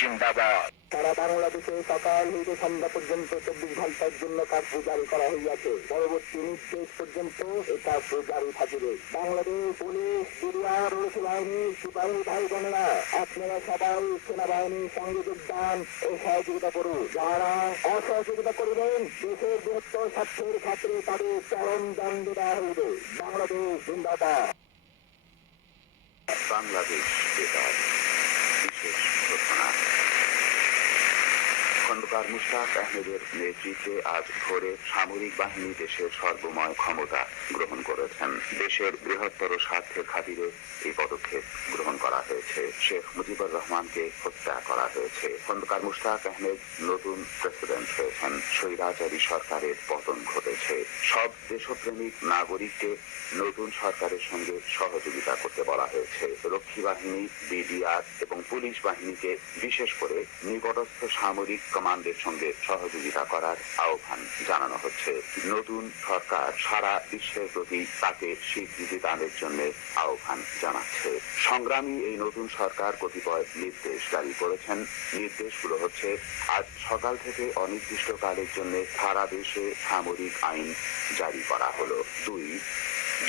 জিন্দাবাদ সারা বাংলাদেশে সকাল হইতে সন্ধ্যা পর্যন্ত চব্বিশ ঘন্টার জন্য কাজ জারি করা হইয়াছে পরবর্তী নির্দেশ পর্যন্ত এই জারি থাকিবে বাংলাদেশ পুলিশ বিডিআর বাহিনী সিপাহী ভাই বোনেরা আপনারা সবাই সেনাবাহিনীর সঙ্গে যোগদান ও সহযোগিতা করুন যারা অসহযোগিতা করবেন দেশের বৃহত্তর স্বার্থের ক্ষেত্রে তাদের চরম দণ্ড দেওয়া হইবে বাংলাদেশ জিন্দাবাদ বাংলাদেশ বেকার or not. খন্দকার মুশতাক আহমেদের নেতৃত্বে আজ ভোরে সামরিক বাহিনী দেশের সর্বময় ক্ষমতা গ্রহণ করেছেন দেশের বৃহত্তর স্বার্থের খাতিরে এই পদক্ষেপ গ্রহণ করা হয়েছে শেখ মুজিবুর রহমানকে হত্যা করা হয়েছে খন্দকার মুশতাক আহমেদ নতুন প্রেসিডেন্ট হয়েছেন স্বৈরাচারী সরকারের পতন ঘটেছে সব দেশপ্রেমিক নাগরিককে নতুন সরকারের সঙ্গে সহযোগিতা করতে বলা হয়েছে রক্ষী বাহিনী বিডিআর এবং পুলিশ বাহিনীকে বিশেষ করে নিকটস্থ সামরিক মুসলমানদের সঙ্গে সহযোগিতা করার আহ্বান জানানো হচ্ছে নতুন সরকার সারা বিশ্বের প্রতি তাকে স্বীকৃতি দানের জন্য আহ্বান জানাচ্ছে সংগ্রামী এই নতুন সরকার কতিপয় নির্দেশ জারি করেছেন নির্দেশগুলো হচ্ছে আজ সকাল থেকে অনির্দিষ্টকালের জন্য সারা দেশে সামরিক আইন জারি করা হলো দুই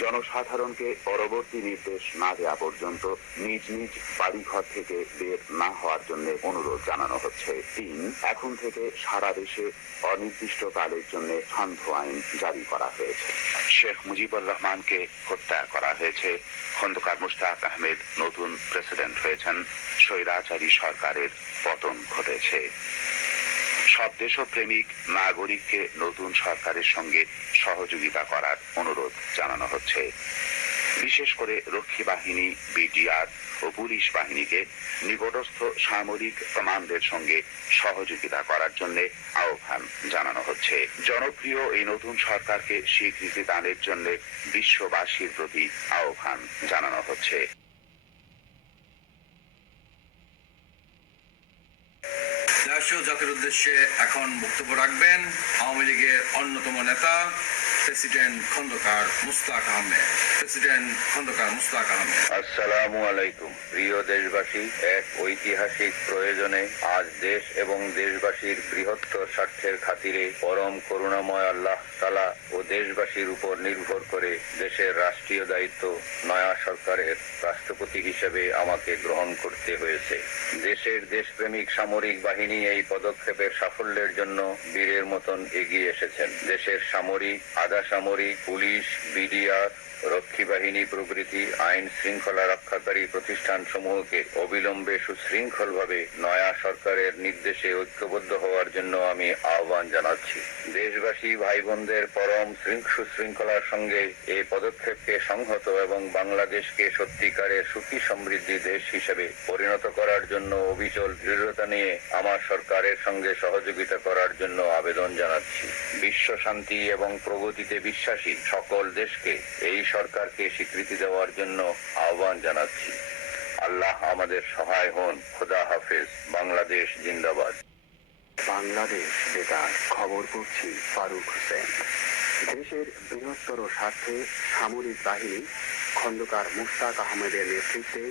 জনসাধারণকে পরবর্তী নির্দেশ না দেওয়া পর্যন্ত নিজ নিজ বাড়িঘর থেকে বের না হওয়ার জন্য অনুরোধ জানানো হচ্ছে তিন এখন থেকে সারা দেশে অনির্দিষ্টকালের জন্য ছন্দ আইন জারি করা হয়েছে শেখ মুজিবুর রহমানকে হত্যা করা হয়েছে খন্দকার মুশতাক আহমেদ নতুন প্রেসিডেন্ট হয়েছেন স্বৈরাচারী সরকারের পতন ঘটেছে সব দেশপ্রেমিক নাগরিককে নতুন সরকারের সঙ্গে সহযোগিতা করার অনুরোধ জানানো হচ্ছে বিশেষ করে রক্ষী বাহিনী বিডিআর ও পুলিশ বাহিনীকে নিকটস্থ সামরিক কমান্ডের সঙ্গে সহযোগিতা করার জন্য আহ্বান জানানো হচ্ছে জনপ্রিয় এই নতুন সরকারকে স্বীকৃতি দানের জন্য বিশ্ববাসীর প্রতি আহ্বান জানানো হচ্ছে জাতির উদ্দেশ্যে এখন বক্তব্য রাখবেন আওয়ামী লীগের অন্যতম নেতা প্রেসিডেন্ট খন্দকার মুস্তাক আহমেদ প্রেসিডেন্ট খন্দকার মুস্তাক আহমেদ আসসালামু আলাইকুম প্রিয় দেশবাসী এক ঐতিহাসিক প্রয়োজনে আজ দেশ এবং দেশবাসীর বৃহত্তর স্বার্থের খাতিরে পরম করুণাময় আল্লাহ তালা ও দেশবাসীর উপর নির্ভর করে দেশের রাষ্ট্রীয় দায়িত্ব নয়া সরকারের রাষ্ট্রপতি হিসেবে আমাকে গ্রহণ করতে হয়েছে দেশের দেশপ্রেমিক সামরিক বাহিনী এই পদক্ষেপের সাফল্যের জন্য বীরের মতন এগিয়ে এসেছেন দেশের সামরিক আদা সামরিক পুলিশ বিডিআর রক্ষী বাহিনী প্রভৃতি আইন শৃঙ্খলা রক্ষাকারী প্রতিষ্ঠান সমূহকে অবিলম্বে সুশৃঙ্খল ভাবে নয়া সরকারের নির্দেশে ঐক্যবদ্ধ হওয়ার জন্য আমি আহ্বান জানাচ্ছি দেশবাসী ভাই বোনদের পরম সুশৃঙ্খলার সঙ্গে এই পদক্ষেপকে সংহত এবং বাংলাদেশকে সত্যিকারের সুখী সমৃদ্ধি দেশ হিসেবে পরিণত করার জন্য অবিচল দৃঢ়তা নিয়ে আমার সরকারের সঙ্গে সহযোগিতা করার জন্য আবেদন জানাচ্ছি বিশ্ব শান্তি এবং প্রগতি দিতে বিশ্বাসী সকল দেশকে এই সরকারকে স্বীকৃতি দেওয়ার জন্য আহ্বান জানাচ্ছি আল্লাহ আমাদের সহায় হন খোদা হাফেজ বাংলাদেশ জিন্দাবাদ বাংলাদেশ বেতার খবর পড়ছি ফারুক হোসেন দেশের বৃহত্তর স্বার্থে সামরিক বাহিনী খন্দকার মুস্তাক আহমেদের নেতৃত্বে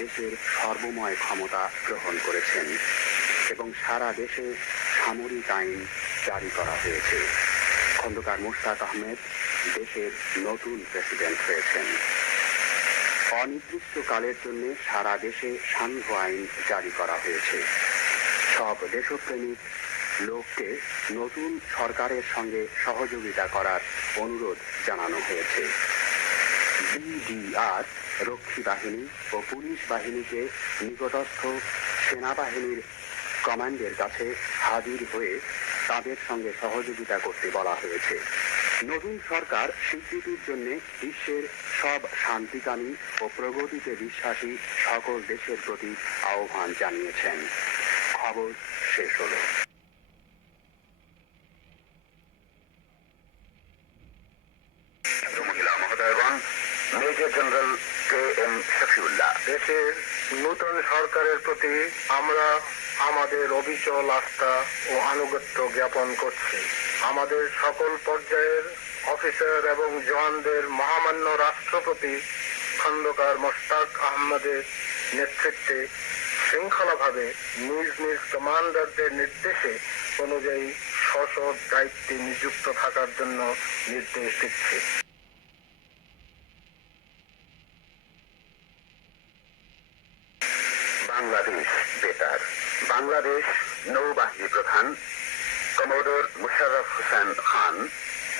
দেশের সর্বময় ক্ষমতা গ্রহণ করেছেন এবং সারা দেশে সামরিক আইন জারি করা হয়েছে খন্দকার মুশতাক আহমেদ দেশের নতুন প্রেসিডেন্ট হয়েছেন অনির্দিষ্টকালের জন্য সারা দেশে সান্ধ্য আইন জারি করা হয়েছে সব দেশপ্রেমিক লোককে নতুন সরকারের সঙ্গে সহযোগিতা করার অনুরোধ জানানো হয়েছে বিডিআর রক্ষী বাহিনী ও পুলিশ বাহিনীকে নিকটস্থ সেনাবাহিনীর কমান্ডের কাছে হাজির হয়ে তাদের সঙ্গে সহযোগিতা করতে বলা হয়েছে নতুন সরকার স্বীকৃতির জন্য বিশ্বের সব শান্তিকামী ও প্রগতিতে বিশ্বাসী সকল দেশের প্রতি আহ্বান জানিয়েছেন খবর শেষ হলো শফিউল্লাহ দেশের নূতন সরকারের প্রতি আমরা আমাদের অবিচল আস্থা ও আনুগত্য জ্ঞাপন করছি আমাদের সকল পর্যায়ের অফিসার এবং জওয়ানদের মহামান্য রাষ্ট্রপতি খন্দকার মোস্তাক আহমদের নেতৃত্বে শৃঙ্খলাভাবে নিজ নিজ কমান্ডারদের নির্দেশে অনুযায়ী স্ব দায়িত্বে নিযুক্ত থাকার জন্য নির্দেশ দিচ্ছে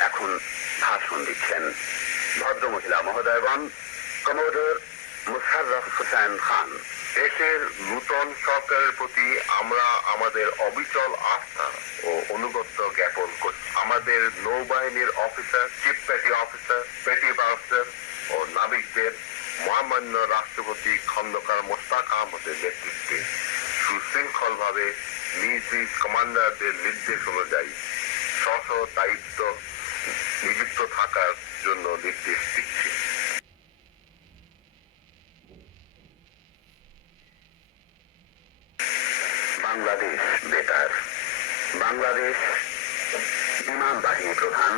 এখন ভাষণ দিচ্ছেন ভদ্রমহিলা মহোদয়গণ কমোডর খান দেশের নূতন সরকারের প্রতি আমরা আমাদের অবিচল আস্থা ও অনুগত্য জ্ঞাপন করছি আমাদের নৌবাহিনীর অফিসার চিফ অফিসার ও নাবিকদের মহামান্য রাষ্ট্রপতি খন্দকার মোস্তাক আহমদের নেতৃত্বে সুশৃঙ্খলভাবে নিজ নিজ কমান্ডারদের নির্দেশ অনুযায়ী স্ব দায়িত্ব নিযুক্ত থাকার জন্য নির্দেশ দিচ্ছে বাংলাদেশ বেতার বাংলাদেশ বিমান বাহিনী প্রধান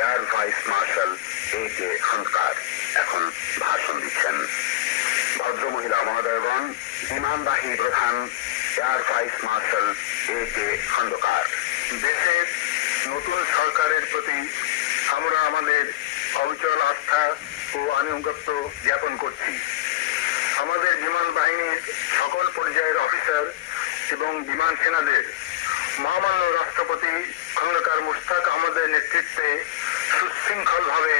air vice marshal A K Khandaker এখন ভাষণ দিচ্ছেন ভদ্রমহিলা মহোদয়গণ বিমান বাহিনী প্রধান air vice marshal A K Khandaker দেশের নতুন সরকারের প্রতি আমরা আমাদের অবিচল আস্থা ও আনুগত্য জ্ঞাপন করছি আমাদের বিমান বাহিনীর সকল পর্যায়ের অফিসার এবং বিমান সেনাদের মহামান্য রাষ্ট্রপতি খন্দকার মুস্তাক আহমদের নেতৃত্বে সুশৃঙ্খলভাবে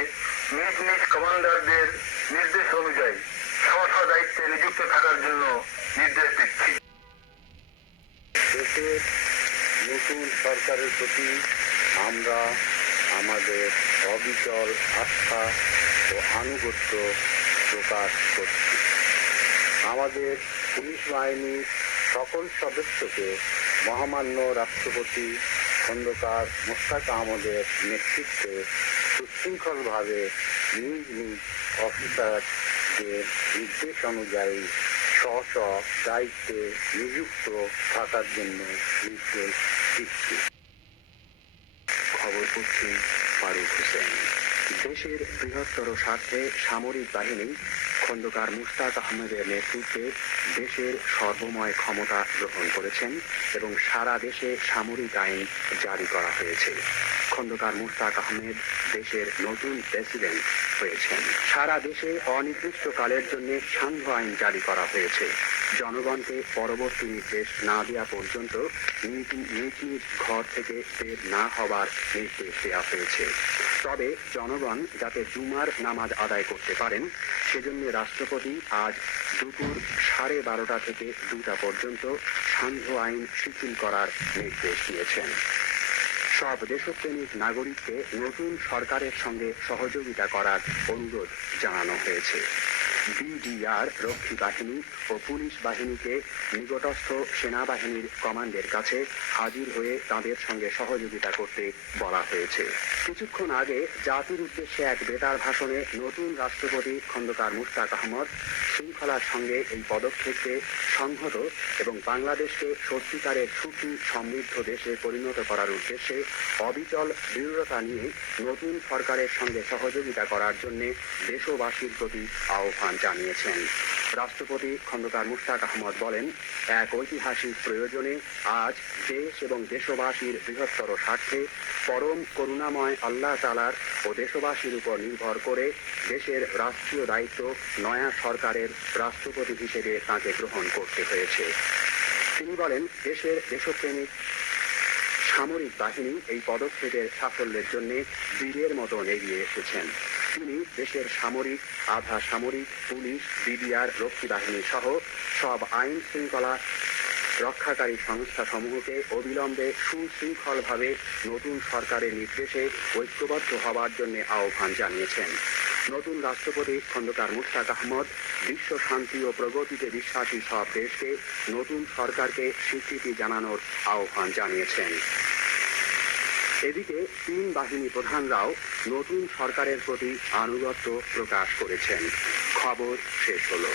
নিজ নিজ কমান্ডারদের নির্দেশ অনুযায়ী স্ব দায়িত্বে নিযুক্ত থাকার জন্য নির্দেশ দিচ্ছি দেশের নতুন সরকারের প্রতি আমরা আমাদের অবিচল আস্থা ও আনুগত্য প্রকাশ করছি আমাদের পুলিশ বাহিনীর সকল সদস্যকে মহামান্য রাষ্ট্রপতি খন্দকার মোস্তাক আহমদের নেতৃত্বে সুশৃঙ্খলভাবে নিজ নিজ অফিসারদের নির্দেশ অনুযায়ী স্ব স্ব দায়িত্বে নিযুক্ত থাকার জন্য নির্দেশ দিচ্ছে খবর পড়ছি ফারুক হোসেন দেশের বৃহত্তর স্বার্থে সামরিক বাহিনী খন্দকার মুস্তাক আহমেদের নেতৃত্বে দেশের সর্বময় ক্ষমতা গ্রহণ করেছেন এবং সারা দেশে সামরিক আইন জারি করা হয়েছে খন্দকার মুস্তাক আহমেদ দেশের নতুন প্রেসিডেন্ট হয়েছেন সারা দেশে অনির্দিষ্টকালের জন্য সান্ধ্য আইন জারি করা হয়েছে জনগণকে পরবর্তী নির্দেশ না দেওয়া পর্যন্ত নিজ নিজ ঘর থেকে বের না হওয়ার নির্দেশ দেওয়া হয়েছে তবে জনগণ যাতে জুমার নামাজ আদায় করতে পারেন সেজন্য রাষ্ট্রপতি আজ দুপুর সাড়ে বারোটা থেকে দুটা পর্যন্ত সান্ধ্য আইন শিথিল করার নির্দেশ দিয়েছেন সব দেশপ্রেমিক নাগরিককে নতুন সরকারের সঙ্গে সহযোগিতা করার অনুরোধ জানানো হয়েছে বিডিআর রক্ষী বাহিনী ও পুলিশ বাহিনীকে নিকটস্থ সেনাবাহিনীর কমান্ডের কাছে হাজির হয়ে তাঁদের সঙ্গে সহযোগিতা করতে বলা হয়েছে কিছুক্ষণ আগে জাতির উদ্দেশ্যে এক বেতার ভাষণে নতুন রাষ্ট্রপতি খন্দকার মুশতাক আহমদ শৃঙ্খলার সঙ্গে এই পদক্ষেপকে সংহত এবং বাংলাদেশকে সত্যিকারের সুখী সমৃদ্ধ দেশে পরিণত করার উদ্দেশ্যে অবিচল দৃঢ়তা নিয়ে নতুন সরকারের সঙ্গে সহযোগিতা করার জন্য দেশবাসীর প্রতি আহ্বান আহ্বান জানিয়েছেন রাষ্ট্রপতি খন্দকার মুশতাক আহমদ বলেন এক ঐতিহাসিক প্রয়োজনে আজ দেশ এবং দেশবাসীর বৃহত্তর স্বার্থে পরম করুণাময় আল্লাহ তালার ও দেশবাসীর উপর নির্ভর করে দেশের রাষ্ট্রীয় দায়িত্ব নয়া সরকারের রাষ্ট্রপতি হিসেবে তাঁকে গ্রহণ করতে হয়েছে তিনি বলেন দেশের দেশপ্রেমিক সামরিক বাহিনী এই পদক্ষেপের সাফল্যের জন্য বীরের মতন এগিয়ে এসেছেন তিনি দেশের সামরিক আধা সামরিক পুলিশ বিডিআর রক্ষী বাহিনী সহ সব আইন শৃঙ্খলা রক্ষাকারী সংস্থা সমূহকে অবিলম্বে সুশৃঙ্খলভাবে নতুন সরকারের নির্দেশে ঐক্যবদ্ধ হওয়ার জন্য আহ্বান জানিয়েছেন নতুন রাষ্ট্রপতি খন্দকার মুস্তাক আহমদ বিশ্ব শান্তি ও প্রগতিতে বিশ্বাসী সব দেশকে নতুন সরকারকে স্বীকৃতি জানানোর আহ্বান জানিয়েছেন এদিকে তিন বাহিনী প্রধানরাও নতুন সরকারের প্রতি আনুগত্য প্রকাশ করেছেন খবর শেষ হলো